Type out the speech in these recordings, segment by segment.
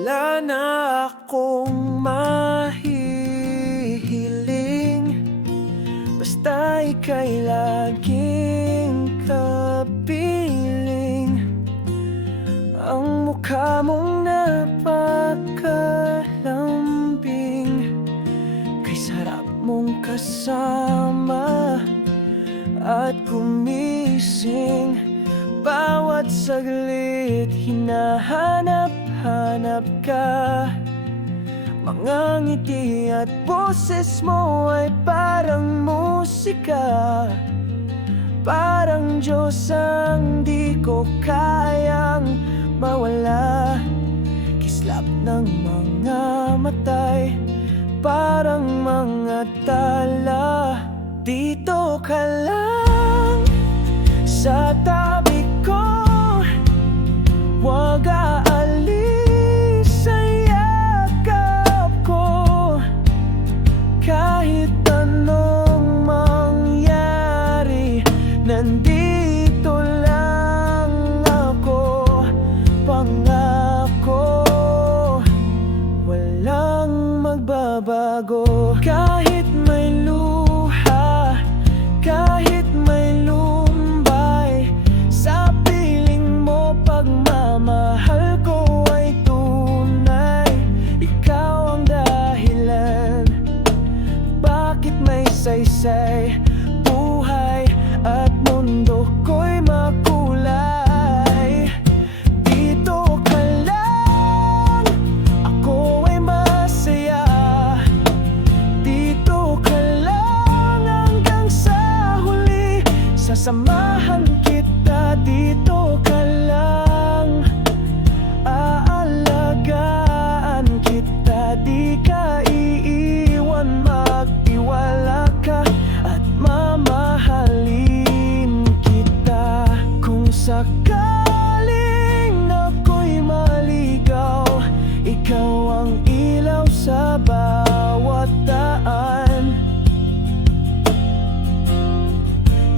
Wala na akong mahihiling, basta ika'y laging kapiling. Ang mukha mong napakalambing, kay sarap mong kasama at gumising. Bawat saglit hinahanap-hanap ka. Mga ngiti at boses mo ay parang musika, parang Diyos ang di ko kayang mawala. Kislap ng mga matay, parang mga tala. Dito ka lang sa tabi ko, huwag aalis sa yakap ko. Kahit anong mangyari, nandito lang ako. Pangako, walang magbabago. Kahit may luha, kahit may lumbay, sa piling mo pagmamahal ko ay tunay. Ikaw ang dahilan bakit may saysay buhay at mundo ko'y makulay. Dito ka lang, ako ay masaya. Dito ka lang hanggang sa huli, sasamahan kita. Dito ka lang, aalagaan kita. Di ka iiwan, magtiwala ka at mamahalin kita. Kung sakaling ako'y maligaw, ikaw ang ilaw sa bawat daan.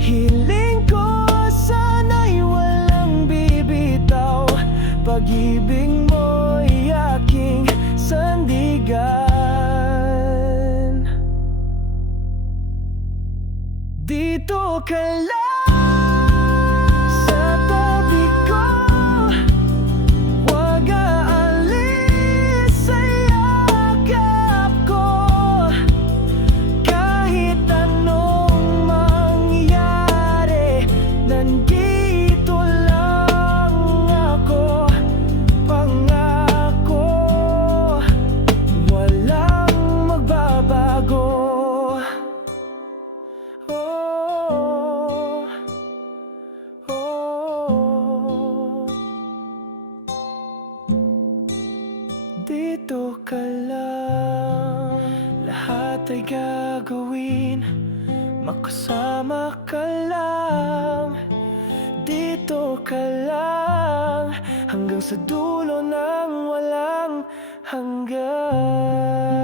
Hiling ko sana'y walang bibitaw, pag-ibig mo'y aking sandigan. Dito ka lang sa tabi ko, huwag aalis sa yakap ko. Kahit anong mangyari, nandito lang ako. Pangako, walang magbabago. Oh, oh. Dito ka lang, lahat ay gagawin, makasama ka lang. Dito ka lang hanggang sa dulo ng walang hanggan.